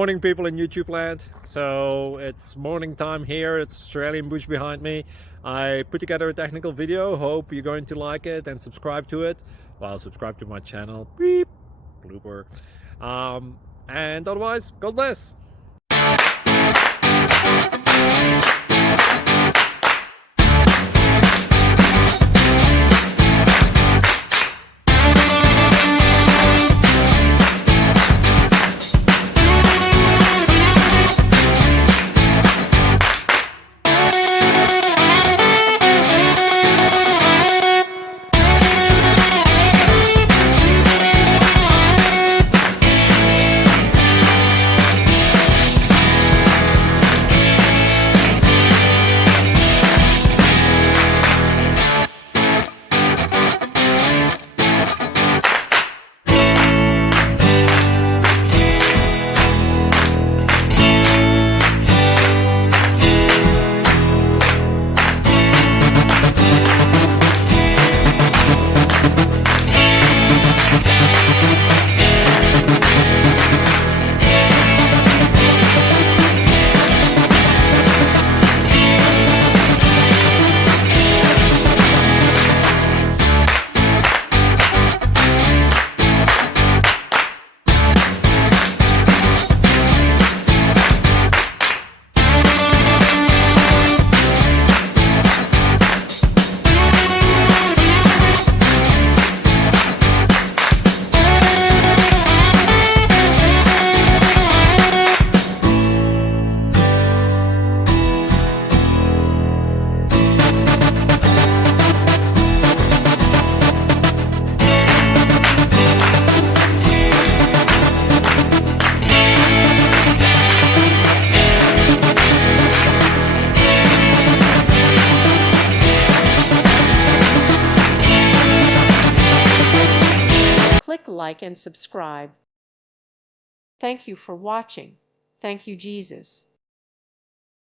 Morning people in YouTube land. So it's morning time here. It's Australian bush behind me. I put together a technical video. Hope you're going to like it and subscribe to it. Well, subscribe to my channel. Beep. Blooper. And otherwise, God bless. Click like and subscribe. Thank you for watching. Thank you, Jesus.